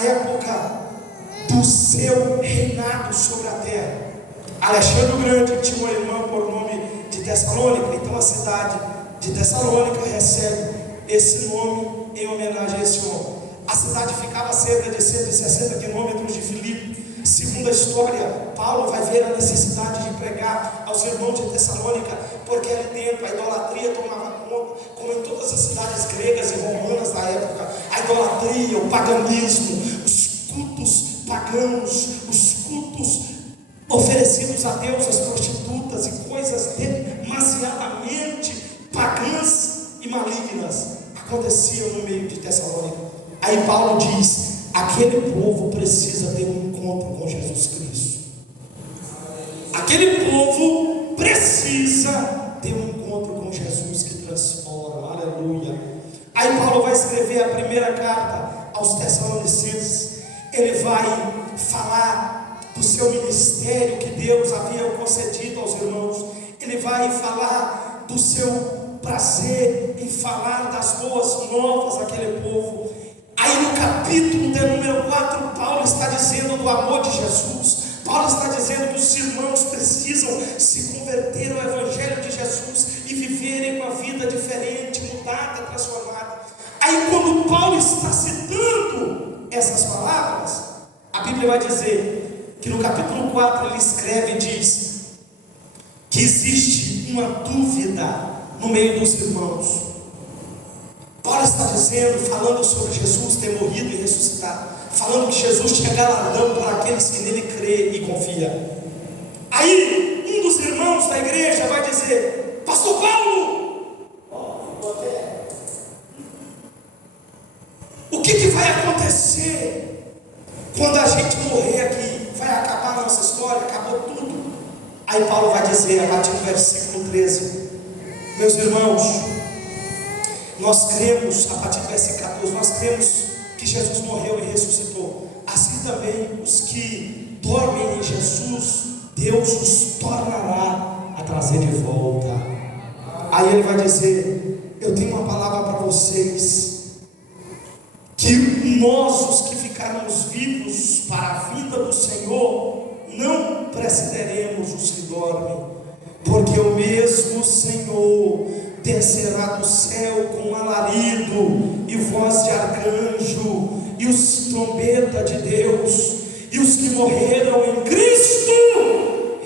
na época do seu reinado sobre a terra. Alexandre o Grande tinha uma irmã por nome de Tessalônica, então a cidade de Tessalônica recebe esse nome em homenagem a esse homem. A cidade ficava a cerca de 160 quilômetros de Filipe. Segundo a história, Paulo vai ver a necessidade de pregar aos irmãos de Tessalônica, porque ali dentro a idolatria tomava conta, como em todas as cidades gregas e romanas da época. A idolatria, o paganismo, os cultos pagãos, os cultos oferecidos a deusas prostitutas e coisas demasiadamente pagãs e malignas aconteciam no meio de Tessalônica. Aí Paulo diz: aquele povo precisa ter um encontro com Jesus Cristo. Aquele povo precisa ter um encontro com Jesus que transforma. Aleluia. Aí Paulo vai escrever a primeira carta aos Tessalonicenses. Ele vai falar do seu ministério que Deus havia concedido aos irmãos. Ele vai falar do seu prazer em falar das boas novas àquele povo. Aí no capítulo de número 4, Paulo está dizendo do amor de Jesus. Paulo está dizendo que os irmãos precisam se converter ao Evangelho de Jesus e viverem uma vida diferente, mudada, transformada. Aí quando Paulo está citando essas palavras, a Bíblia vai dizer que no capítulo 4 ele escreve e diz que existe uma dúvida no meio dos irmãos. Paulo está dizendo, falando sobre Jesus ter morrido e ressuscitado, falando que Jesus tinha galardão para aqueles que nele crê e confia. Aí um dos irmãos da igreja vai dizer: Pastor Paulo, o que vai acontecer quando a gente morrer aqui? Vai acabar a nossa história? Acabou tudo? Aí Paulo vai dizer, a partir do versículo 13: meus irmãos, nós cremos, a partir do versículo 14, nós cremos que Jesus morreu e ressuscitou. Assim também os que dormem em Jesus, Deus os tornará a trazer de volta. Aí ele vai dizer: eu tenho uma palavra para vocês, que nós, os que ficarmos vivos para a vinda do Senhor, não precederemos os que dormem, porque o mesmo Senhor descerá do céu com alarido e voz de arcanjo e os trombeta de Deus, e os que morreram em Cristo